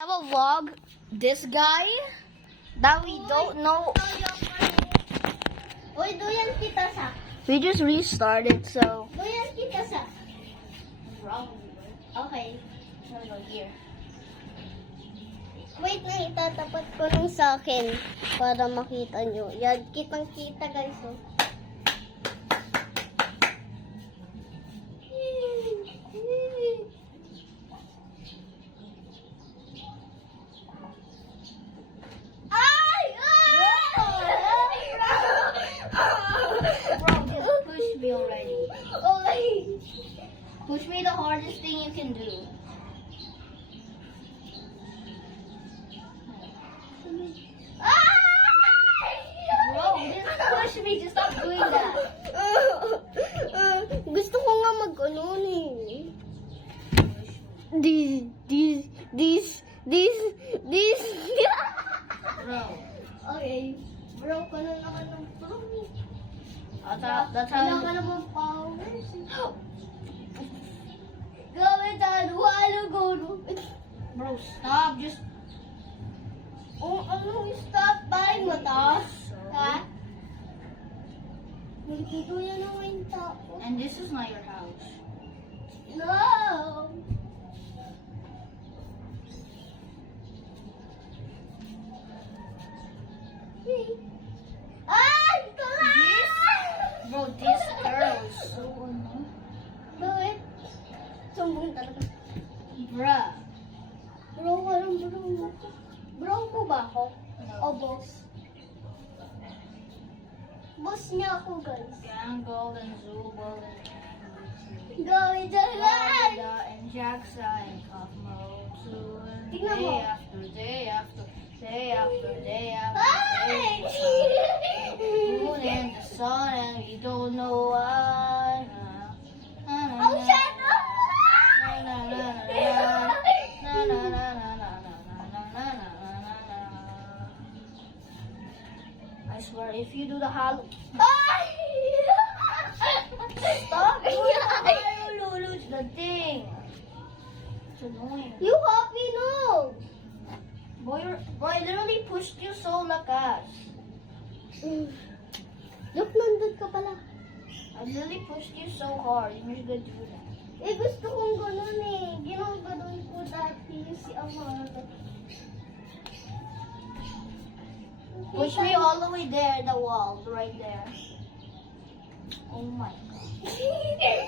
Have a vlog. This guy that we don't know. Uy, doyan kita sa. We just restarted, so Doyan kita sa. wrong. Okay. I'm gonna go here. Wait na, itatapat ko ng sa akin para makita nyo. Yan, kitang-kita guys. Oh. Ay! Bro, just push me already. Okay. Push me the hardest thing you can do. Bro, just push me. Just stop doing that. Gusto ko nga mag-ano eh. This. Bro, Okay. Bro, kanon ako ng promise. that's Wala how ka you... naman powers. Gawin tayo. Wala ko. Bro, stop. Just... Oh, ano stop by mataas? Ha? Nagtito yan ang yung tao. And this is not your house. No! Ay! Tala! Bro, this girl is so annoying. Bakit? Sumbong talaga. Bruh. Bro, parang bro mo. Bro mo ba ako? No. O boss? Boss niya ako, guys. Gang, Golden Zoo, Golden Gawin dyan lang! Florida, and Jaxa, and Cosmo, too. And Tingnan mo. day after day after day after day after Ay! day. Moon and the sun, and we don't know why. Oh, shut up! Na na na na na na na na na na na na na. I swear, if you do the hollow, Ay! stop doing the hollow, lose the thing. It's annoying. You happy no? Boy, I literally pushed you so lakas. Look, nandun ka pala. I literally pushed you so hard. You're gonna do that. Eh, gusto kong ganun eh. Ginaganon ko dati si Amanda. Push me all the way there, the wall, right there. Oh my god.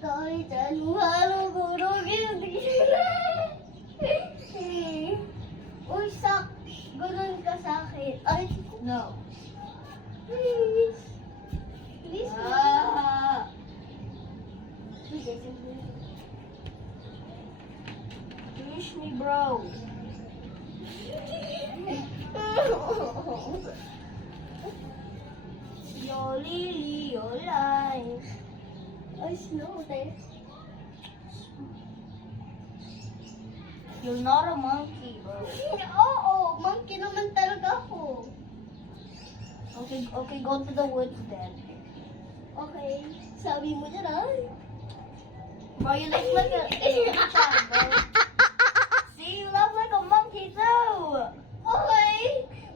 Dahil dyan, malugurog yung Uy, sak, ganun ka sa akin. Ay, No. please. Please, Ah. Push me, bro. Yo, Lily, your life. Ay, snow, tayo. You're not a monkey, bro. Oo, monkey naman talaga ako. Okay, go to the woods then. Okay, sabi mo dyan ay. Bro, you look like a bro. See, you look like a monkey too. Okay,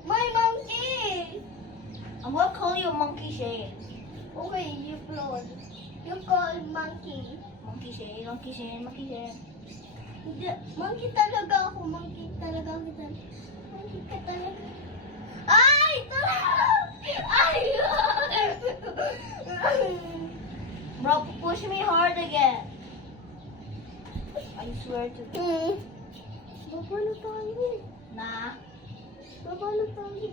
my monkey. I'm gonna call you Monkey Shane. Okay, you float. You call monkey. Monkey Shane, Monkey Shane, Monkey Shane. Hindi, monkey talaga ako. Monkey talaga kita. Monkey ka talaga. Ay! Talaga! Ay! Bro, push me hard again. I swear to Baba na tayo eh. Nah. Baba na tayo.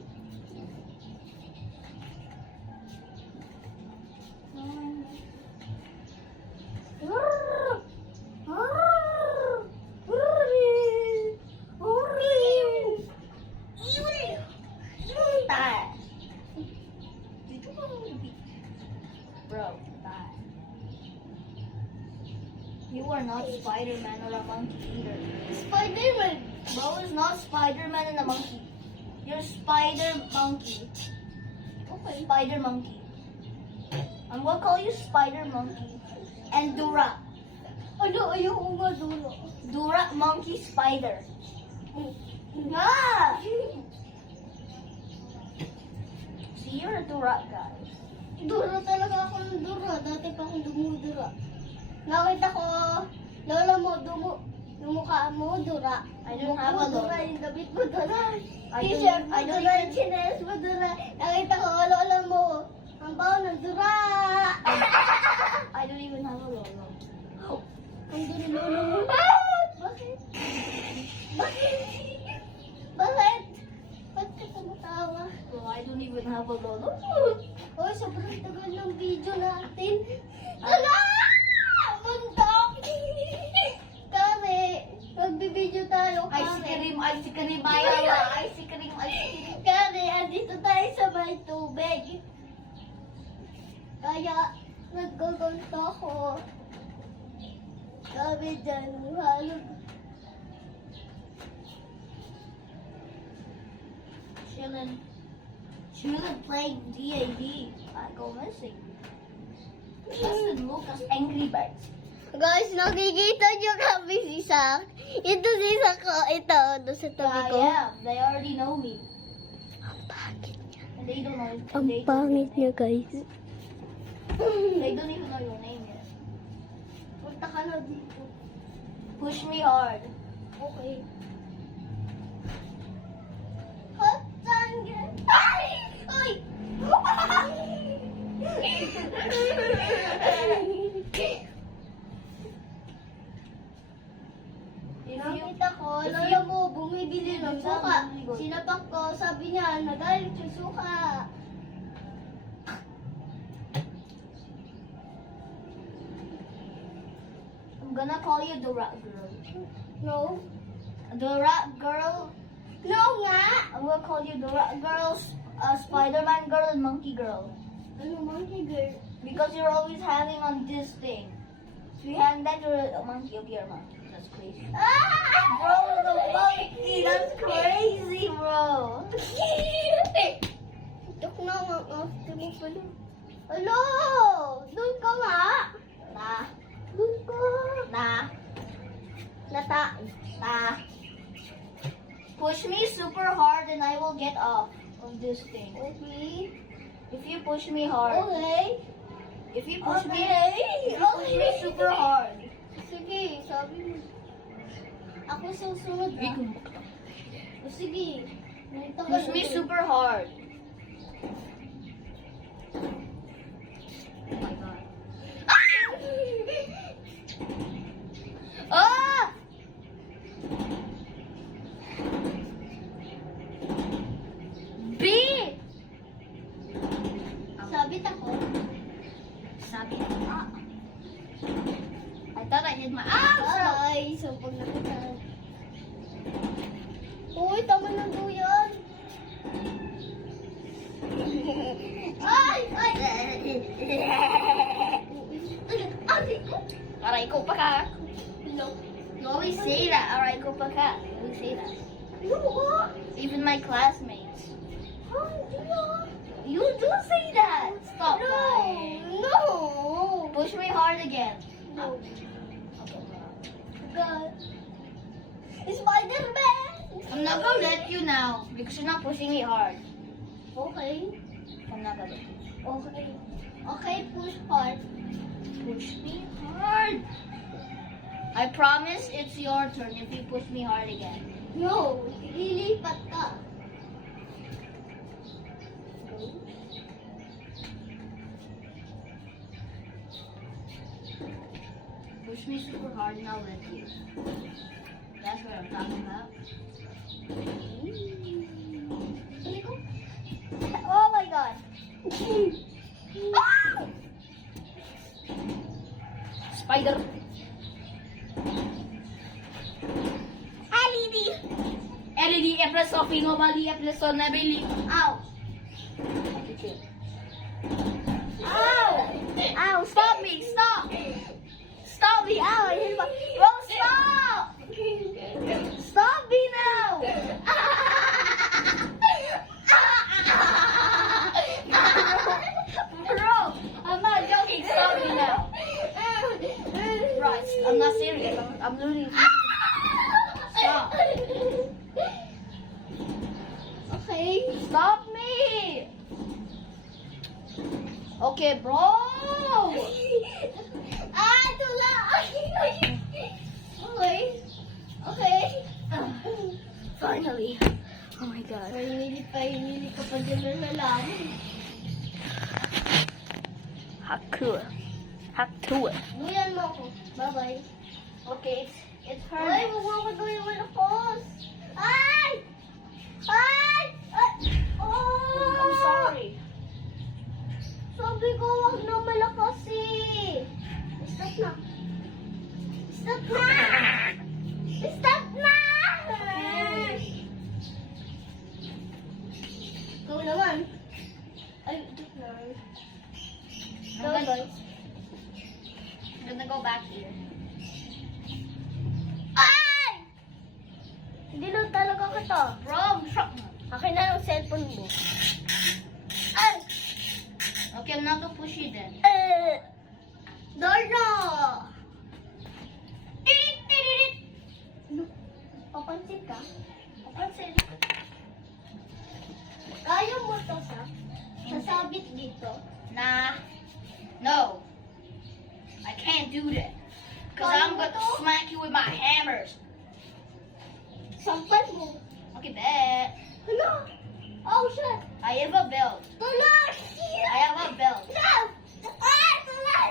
Bro, die. You are not Spider-Man or a monkey either. Spider-Man! Bro is not Spider-Man and a monkey. You're Spider Monkey. Okay. Spider Monkey. I'm gonna call you Spider Monkey. And Dura. Ano, ayoko nga dulo. Dura Monkey Spider. Nga! See, you're a Dura, guys. Duro talaga ako ng duro. Dati pa akong dumudura. Nakita ko, lola mo, yung mukha mo, dura. I don't have a dura, lola. yung damit mo, dura. I T-shirt mo, don't dura. even- Yung chinelas mo, dura. Nakita ko, lola mo, ang baho ng dura. I don't even have a Lolo. Ang duro lolo mo. Bakit? Bakit? Bakit? Ba't ka tumatawa? Well, I don't even have a Lolo. Hoy, sobrang tagal ng video natin. Tala! Muntok! Kami, magbibideo tayo, Ice kami. cream, ice cream, ayaw. Ice cream, ice cream. Kami, andito tayo sa may tubig. Kaya, nagkaganto ako. Kami dyan, halog. Chillin' playing DAD. I go missing. Justin Lucas, Angry Birds. Guys, nakikita nyo kami si Sak. Ito si Sak ko. Ito, doon sa tabi ko. Yeah, they already know me. Ang pangit niya. And they don't know. Ang they, pangit niya, guys. They don't even know your name yet. Punta ka na dito. Push me hard. Okay. Hot sangre. Ay! Ay! Nakita ko, lola mo, bumibili ng suka. Sinapak ko, sabi niya, nagalit yung suka. I'm gonna call you the rat girl. No? The rat girl. No nga! I'm gonna call you the rat girl, Spider-Man girl, and monkey girl. Ano, monkey girl? Because you're always hanging on this thing. If you hang that, you're a monkey. Okay, you're a monkey. That's crazy. Ah! Bro, the monkey. That's crazy, bro. Tok na nga, after mo pala. Hello! Doon ka nga! Nah, Doon ka! nah, Nata. nah. Push me super hard and I will get off of this thing. Okay. If you push me hard. Okay. If you push me, Okay. if you push me super hard. Sige, sabi mo. Ako susunod na. O sige. Push me super hard. Oh my god. Ah! B! Sabit ako. Sabi ko, ah. I thought I hit my arms. Ay, so pag nakita. Uy, tama na to yan. Ay! Ay! Ay! Aray ko pa ka. No. You always say that. Aray ko pa ka. You always say that. No, ah. Even my classmates. No. You do say that. Stop No. lying. No. Push me hard again. No. God. Spider-Man! I'm not gonna let you now because you're not pushing me hard. Okay. I'm not gonna let you. Okay. Okay, push hard. Push me hard. I promise it's your turn if you push me hard again. No, lilipat ka. Push me super hard and I'll let you. That's what I'm talking about. Oh my god. Spider. Alidi. LED plus Sophie Mobali plus Sonabili. Ow. Ow. Ow. Stop me. Stop. Stop me. Ow. I hit my. Bro, stop. Stop me now. Bro, I'm not I'm losing. Stop. Okay. Stop me. Okay, bro. Tula! Okay. Okay. Finally. Oh my god. Pahinili ka pa dyan na lalaman. Hakua. Hakua. Duyan mo ako. Bye-bye. Okay, it's her. Ay, huwag mo ako gawin malakos. Ay! Ay! Ay! Oh! I'm sorry. Sabi ko, huwag na malakas eh. Stop na. Stop na! Stop na! Ikaw naman. Ay, stop na. Go, guys. I'm gonna go back here. Ay! Hindi na talaga kita. Bro, shut Akin na yung cellphone mo. Ay! Okay, I'm not gonna push you then. Dorno! Ano? Papansin ka? Papansin. Kaya mo to sa? Sasabit dito. Nah. No. I can't do that. Because I'm Why going to not? smack you with my hammers. Sampal mo. Okay, bet. Ano? Oh, shit! I have a belt. Tulay! I have a belt. No! Ah! Tulay!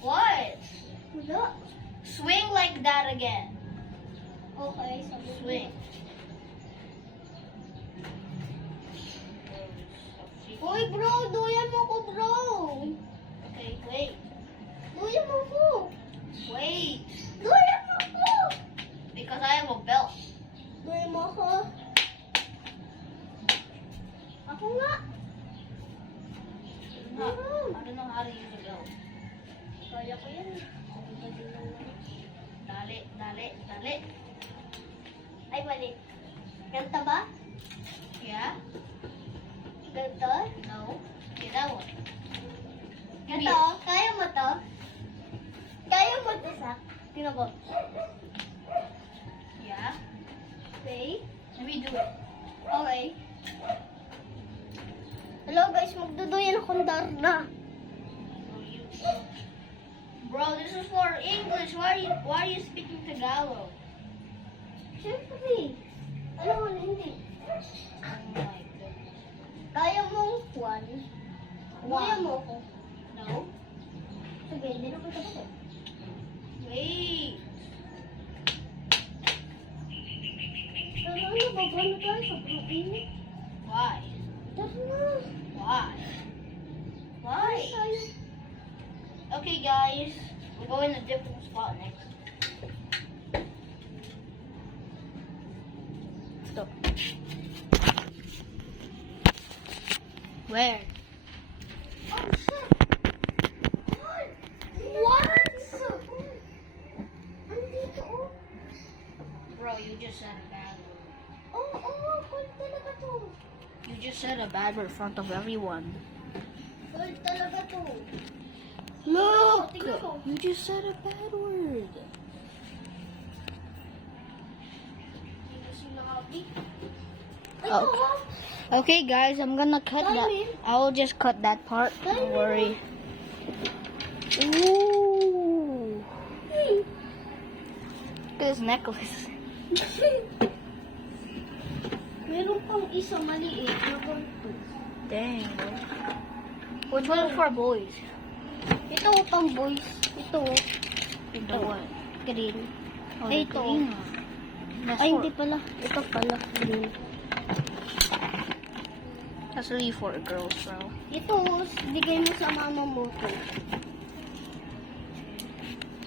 What? Wala. Swing like that again. Okay, sabi mo. Swing. Uy, bro! Duyan mo ko, bro! Okay, wait. Duyan mo ko! Wait. Duyan mo ko! Because I have a belt. Duyan mo ko. Ako nga. I don't know how to use a belt. Kaya ko yan. Dali, dali, dali. Ay, mali. Ganta ba? Yeah? Ganto? No. Okay, that one. Ganto? Kaya mo to? Kaya mo to, Sak? Tingnan ko. Yeah? Okay. Let me do it. Okay. Hello guys, magduduyan akong darna. Bro, this is for English. Why are you speaking Tagalog? Siyempre. Alam mo na, hindi. Oh my goodness. Kaya mong one. Duyan mo ko. No? Sige, hindi na ko tapos. Wait. Pero ano, babano tayo sa protein? Why? Darna. Why? Why? Tayo. Okay, guys. We're going to a different spot next. Stop. Where? Oh, shit. What? Andito, oh. Bro, you just said a bad word. Oo, cool talaga to. You just said a bad word in front of everyone. Cool talaga to. Look! Tingnan mo. You just said a bad word. Hindi na sila happy. Oh. Ito, oh. Okay, guys, I'm gonna cut that. Timing. I'll just cut that part. Don't Timing. worry. Ooh. Look at this necklace. Meron pang isa maliit na ganito. Dang. Which one is for boys? Ito pang boys. Ito. The what? Green. Oh, Ay, the ito. green one. That's Ay, for- hindi pala. Ito pala. Green. That's really for girls, bro. Ito, bigay mo sa mama mo to.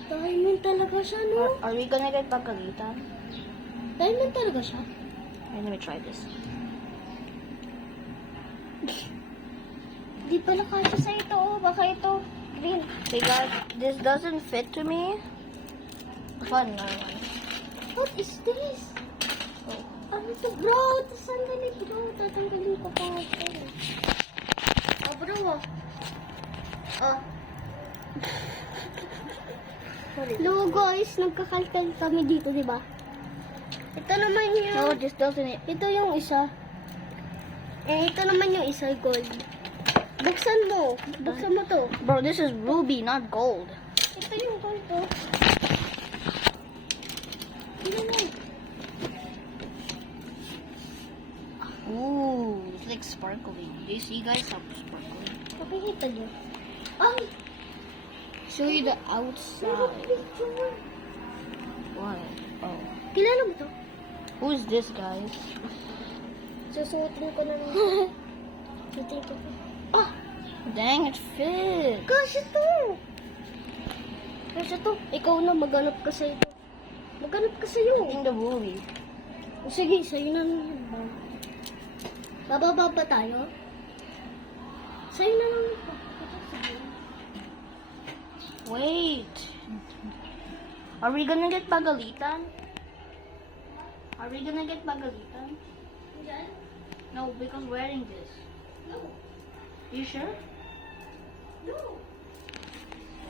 Diamond talaga siya, no? Are we gonna get pagalitan? Diamond talaga siya. Let me try this. Di pala kasya sa ito, oh. Baka ito. Green. Hey guys, this doesn't fit to me. Fun, no one. What is this? Oh. Ano to, bro? Sandali, bro. Tatanggalin ko pa ako. Oh, bro, oh. Oh. Hello guys, nagkakalkal kami dito, di ba? Ito naman yung... No, just doesn't it. Ito yung isa. Ito naman yung isa, gold. Buksan mo. Buksan mo to. Bro, this is ruby, not gold. Ito yung gold to. Ito na. Ooh, it's like sparkling. Do you see guys how sparkling? Pakikita niyo. Ay! Show you the outside. Picture. What? Oh. Kilala mo to? Who's this, guys? Susuotin ko na lang. Susuotin ko. Ah! Dang, it fits. Kasya to! Kasya to. Ikaw na, maghanap ka sa ito. Maghanap ka sa I iyo. think the ruby. O sige, sa'yo na lang yan. Bababa ba tayo? Sa'yo na lang ito. Wait. Are we gonna get pagalitan? Are we gonna get pagalitan? No, because wearing this. No. You sure? No.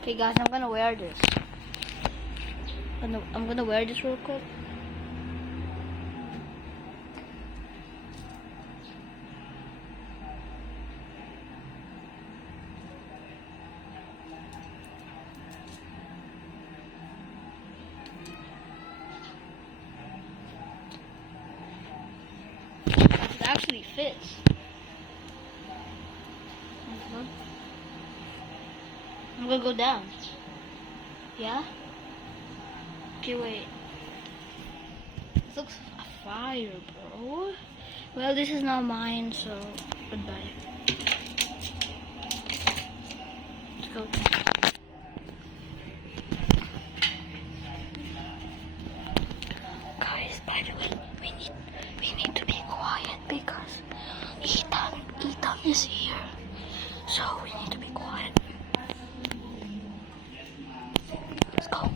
Okay, guys, I'm gonna wear this. I'm gonna wear this real quick. It actually fits. I'm gonna go down. Yeah? Okay, wait. This looks fire, bro. Well, this is not mine, so goodbye. Let's go. Guys, by the way, we need to be quiet because Ethan is here. So we need to be quiet. Let's go.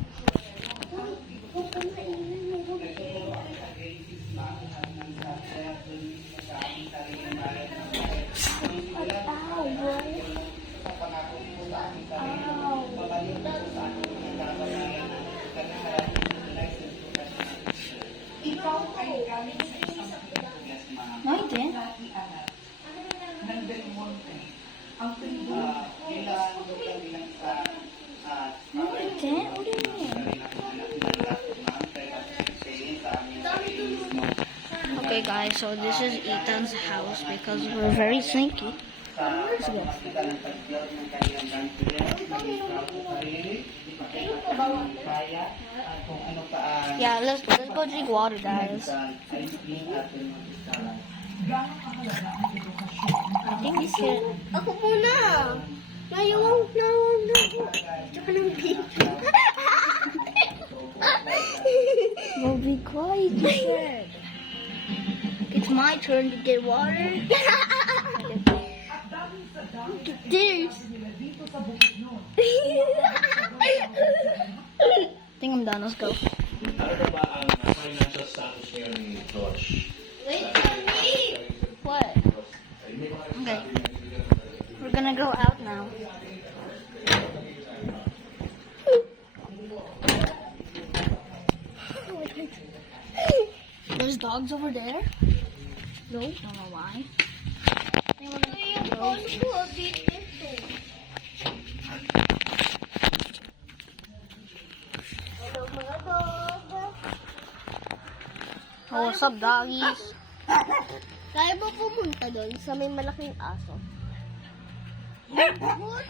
No, you didn't. No, you didn't. What do you mean? Okay, guys, so this is Ethan's house because we're very sneaky. Let's go. Yeah, let's go drink water, guys. I think we should. Ako muna. Nayawang na ako. Tsaka ng video. Well, be quiet, you said. It's my turn to get water. There's. I think I'm done. Let's go. Ano na ba ang financial status ngayon ni George? Wait for me. What? Okay. We're gonna go out now. There's dogs over there. No, don't know why. I think we're Yung gonna phone go. ko, update ito. Hello mga dog. Oh, what's up, doggies? Kaya ba pumunta doon sa may malaking aso? What?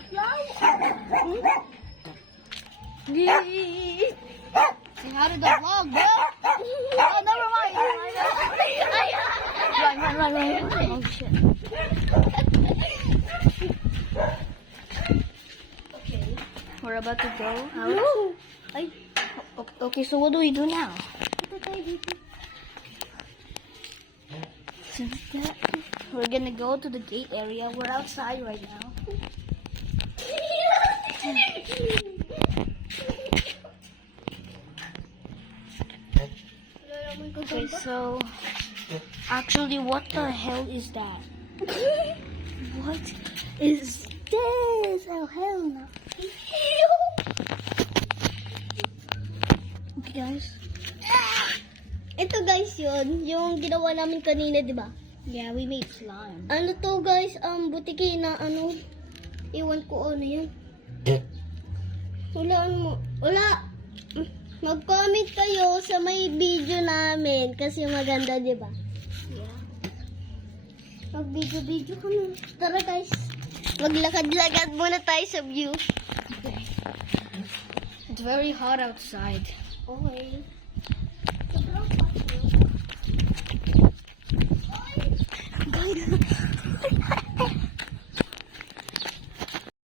Say hi to the vlog, bro. Oh, never mind. Run. Oh, shit. We're about to go out. No. Ay, Okay, so what do we do now? ito tayo dito. We're gonna go to the gate area. We're outside right now. Okay, so actually, what the hell is that? What is this? Oh, hell no. guys. Ito guys yun, yung ginawa namin kanina, di ba? Yeah, we made slime. Ano to guys, butiki na ano, iwan ko ano yun. Wala. Mag-comment kayo sa may video namin kasi maganda, di ba? Yeah. Mag-video kami. Tara guys, maglakad-lakad muna tayo sa view. Okay. It's very hot outside. Okay.